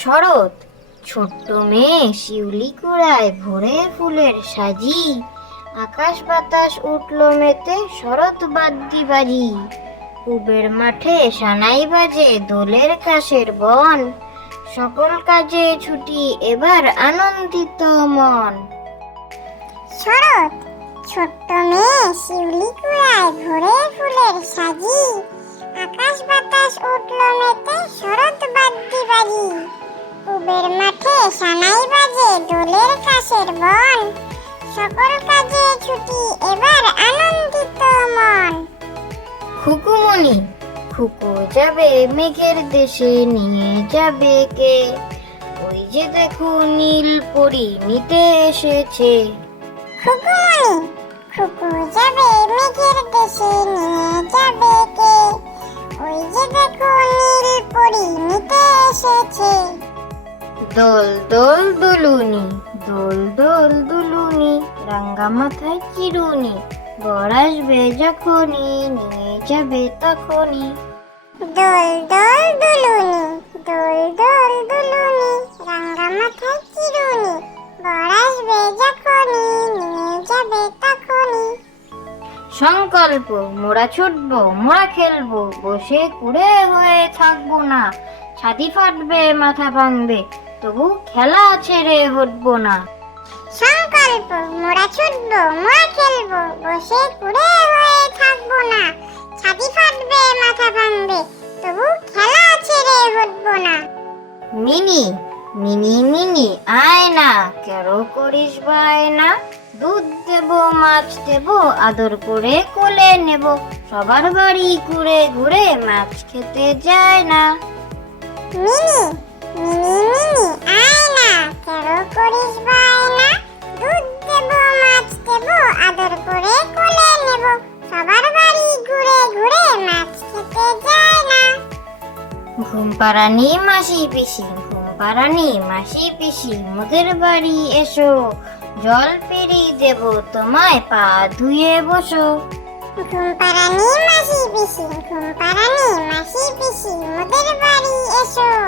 শরৎ ছোট্ট মেয়ে শিউলি কুড়ায় ফুলের সাজি আকাশ বাতাস উঠল মেতে শরৎ বাদ্যি বাজি কুবের মাঠে সানাই বাজে দোলের কাশের বন সকল কাজে ছুটি এবার আনন্দিত মন শরৎ ছোট্ট মেয়ে শিউলি কুড়ায় ভোরে ফুলের সাজি সানাই বাজে দোলের কাশের বন সকল কাজে ছুটি এবার আনন্দিত মন খুকুমনি খুকু যাবে মেঘের দেশে নিয়ে যাবে কে ওই যে দেখো নীল পরি নিতে এসেছে খুকুমনি খুকু যাবে মেঘের দেশে নিয়ে যাবে কে ওই যে দেখো নীল পরি নিতে এসেছে দোল দোল দুলুনি দোল দোল দুলুনি রাঙ্গা মাথায় চিরুনি বর আসবে যখনই নিয়ে যাবে তখনই দোল দোল দুলুনি দোল দোল দুলুনি রাঙ্গা মাথায় চিরুনি বর আসবে যখনই নিয়ে যাবে তখনই সংকল্প মোরা ছুটব মোরা খেলবো বসে কুড়ে হয়ে থাকবো না ছাতি ফাটবে মাথা ভাঙবে তবু খেলা ছেড়ে হটবো না সংকল্প মোরা ছুটব মোরা খেলব বসে কুড়ে হয়ে থাকবো না ছাতি ফাটবে মাথা ভাঙবে তবু খেলা ছেড়ে হটবো না মিনি মিনি মিনি আয় না কেন করিস ভাই না দুধ দেব মাছ দেব আদর করে কোলে নেব সবার বাড়ি ঘুরে ঘুরে মাছ খেতে যায় না মিনি করিস দুধ দেব মাছ দেব আদর করে কোলে নেব সবার বাড়ি ঘুরে ঘুরে মাছ খেতে যায় না ঘুম পাড়ানি মাসি পিসি ঘুম পাড়ানি মাসি পিসি মোদের বাড়ি এসো জল পেরি দেব তোমায় পা ধুয়ে বসো ঘুম পাড়ানি মাসি পিসি ঘুম পাড়ানি মাসি পিসি মোদের বাড়ি এসো